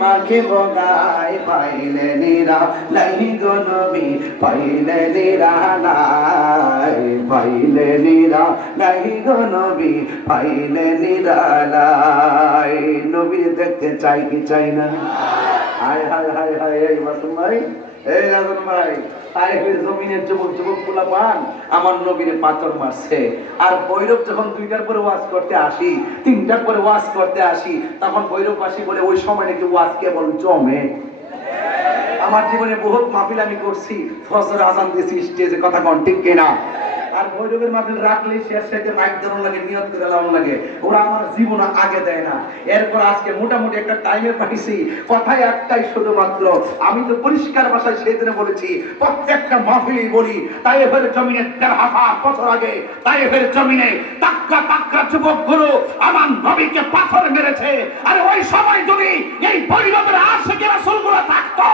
মাখে বগাই পাইলে নিরা নাই গো নবী, পাইলে নিরা নাই, পাইলে নিরা নাই গো নবী, পাইলে নিরা নাই। নবী দেখতে চাই কি চাই না? এই মাসুম ভাই, এই রাজন ভাই যুবক যুবকগুলা পান আমার নবীরে পাথর মারছে। আর ভৈরব যখন দুইটার পরে ওয়াজ করতে আসি, তিনটার পরে ওয়াজ করতে আসি, তখন ভৈরববাসী বলে, ওই সময় নাকি ওয়াজ কেবল জমে। আমার জীবনে বহুত মাহফিল আমি করছি, ফজর আজান দিয়েছি, স্টেজে কথা কন, ঠিক কিনা? আর ভৈরবের মাহফিল রাখলে শেষ সাইতে মাইক ধরুন লাগে, নিয়ত করে লাগানো লাগে। ওরা আমার জীবন আগে দেয় না। এরপর আজকে মোটামুটি একটা টাইমে পাইছি, কথাই একটাই শুধুমাত্র, আমি তো পরিষ্কার ভাষায় সেই দিনে বলেছি, প্রত্যেকটা মাহফিলই বলি তাই এবার জমিনে দেড় হাজার বছর আগে তাই এবার জমিনে টাক্কা টাক্কা যুবকগুলো আমার নবীকে পাথর মেরেছে। আর ওই সময় যদি এই ভৈরবের আশেকে রাসূলগুলো থাকতো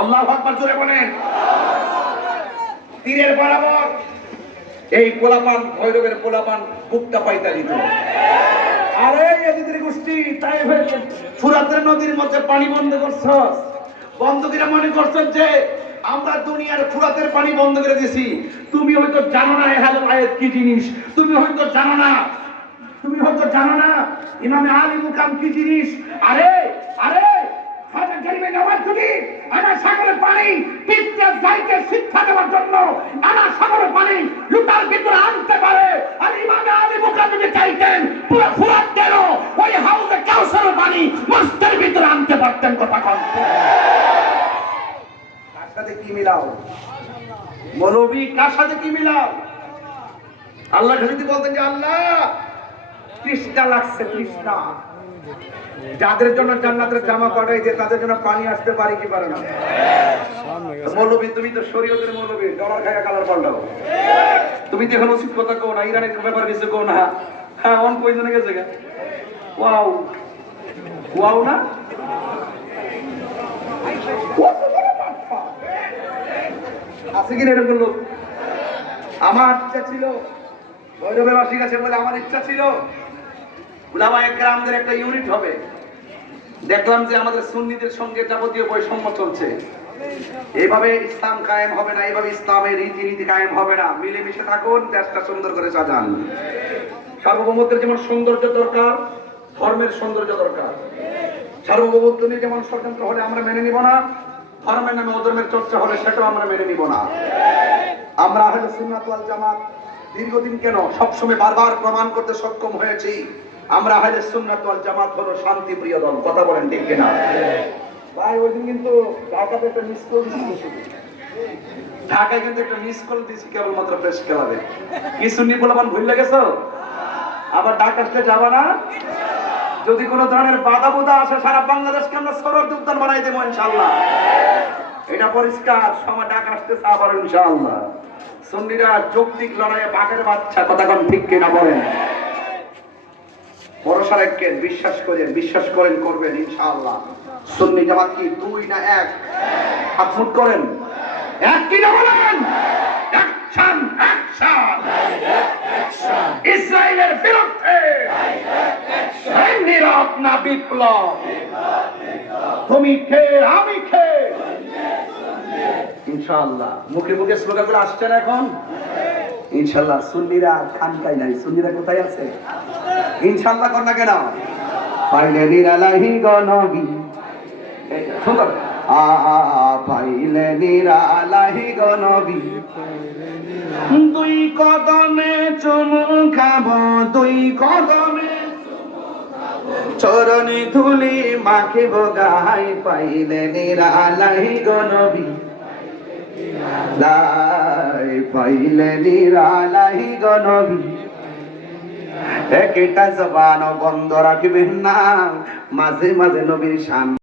আল্লাহ আকবার জোরে বলেন। তীরের বরাবর এই পোলাপান, ভৈরবের পোলাপান আরে গোষ্ঠী তাই ফুরাতের নদীর মধ্যে পানি বন্ধ করছ। বন্ধ করে মনে করছ যে আমরা দুনিয়ার ফুরাতের পানি বন্ধ করে দিছি তুমি হয়তো জানো না এহাল আয়াত কি জিনিস। তুমি হয়তো জানো না। তুমি হয়তো জানো না ইমামে আলী মুকাম কি জিনিস। আরে আরে হাজার গরিবে নেওয়ার যদি আমার সাগরের পানি পিতৃ যাইকে শিক্ষা জন্য সাগরের পানি লুটার ভিতরে আনতে পারে। আর ইমামে আলী মুকাম যদি চাইতেন, পুরো ফুরাত কেন? ওই হাউসে কাউসারের পানি মস্তের ভিতরে আনতে পারতেন কথা কন। কার সাথে কি মিলাও? মৌলবী, কার সাথে কি মিলাও? আল্লাহ যদি বলতেন যে, আল্লাহ, তৃষ্ণা লাগছে, তৃষ্ণা। যাদের জন্য জান্নাতের জামা পাঠাই যে তাদের জন্য পানি আসতে পারে কি পারে না? তুমি তো শরীয়তের মৌলবী কালার তুমি তো এখন কো না ইরানের ব্যাপার কো হ্যাঁ অন গেছে ওয়াও। ওয়াও না? আছে কিনা এরকম লোক? আমার ইচ্ছা ছিল, ভৈরবের আছে বলে আমার ইচ্ছা ছিল। উলামা একরামদের একটা ইউনিট হবে। দেখলাম যে আমাদের সুন্নিদের সঙ্গে যাবতীয় বৈষম্য চলছে। এইভাবে ইসলাম কায়েম হবে না এইভাবে ইসলামের রীতিনীতি কায়েম হবে না। মিলেমিশে থাকুন, দেশটা সুন্দর করে সাজান। সার্বভৌমত্বের যেমন সৌন্দর্য দরকার, ধর্মের সৌন্দর্য দরকার। সার্বভৌমত্ব নিয়ে যেমন ষড়যন্ত্র হলে আমরা মেনে নিব না, ধর্মের নামে অধর্মের চর্চা হলে সেটাও আমরা মেনে নিব না। আমরা হলো সুন্নাত জামাত দীর্ঘদিন কেন সবসময় বারবার প্রমাণ করতে সক্ষম হয়েছি? আমরা হলে সুন্নাত ওয়াল জামাত হলো শান্তি প্রিয় দল, কথা বলেন ঠিক কিনা? ভাই, ওই দিন কিন্তু ঢাকাতে একটা মিস কল দিছিল ঢাকায় কিন্তু একটা মিস কল দিছি, কেবলমাত্র প্রেস ক্লাবে কি সুন্নি বলবান ভুল গেছো? আবার ঢাকা আসলে না? যদি কোনো ধরনের বাধা বোধা আসে, সারা বাংলাদেশকে আমরা সরব উদ্যান বানাই দেবো ইনশাল্লাহ এটা পরিষ্কার, সময় ডাক আসতেছে আবার ইনশাআল্লাহ। সুন্নিরা যৌক্তিক লড়াইয়ে বাঘের বাচ্চা, কথা ঠিক কিনা বলেন? ভরসা রাখেন বিশ্বাস করেন বিশ্বাস করেন, করবেন ইনশাআল্লাহ। সুন্নি জামাত কি দুই না এক? হাত করেন। এক কি না বলেন? ইসরায়েলের বিরুদ্ধে নীরব না বিপ্লব। তুমি খে আমি খে ইনশাআল্লাহ। মুখে মুখে স্লোগান করে আসছেন এখন? ইনশাআল্লাহ সুন্নিরা খানকাই নাই। সুন্নিরা কোথায় আছে? ইনশাল্লাহ কর না কেন? পাইলে নিরালাহি গনবি সুন্দর। আ আ আ, পাইলে নিরালাহি গনবি দুই কদমে চুমু খাব, দুই কদমে চরণে ধুলি মাখিব গাহাই পাইলে নিরালাহি গনবি লাই পাইলে নিরালাই গনবি। একটা জবান বন্ধ রাখবেন না মাঝে মাঝে নবীর সামনে